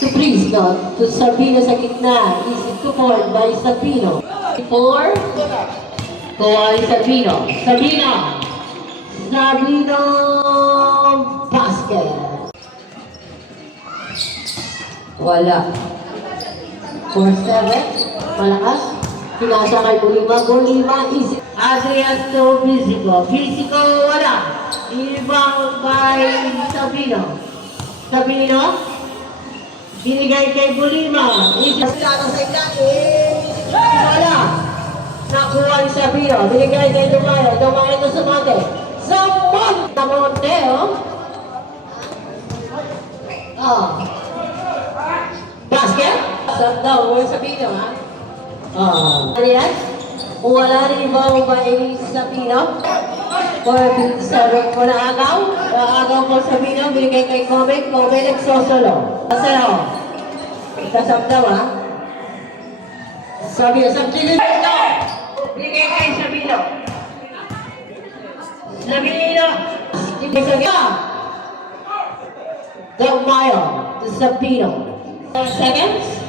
To Prisno, to Sabino sa gitna, is support by Sabino. For Sabino. Sabino basket. Wala. 4-7. Malakas. Pinasa kay Bulima is Adrian to Physico. Physico, wala. Ibang by Sabino. Binigay kay Bulima. Isa sa wala. Nakuha ni Sabino. Binigay kay Dumayo. Dumayo to Sumate. Sumate! Namonte, oh. Oh. Basket? Daw, wala Sabino, ha? Oh. Ano yan? Wala rin ibang ba Sabino? Or agaw po Sabino, binigay kay Kobe nagsosolo. Kasano? Kasabdaw, ha? Sabino, binigay kay Sabino. Dumayo to Sabino. 4 seconds.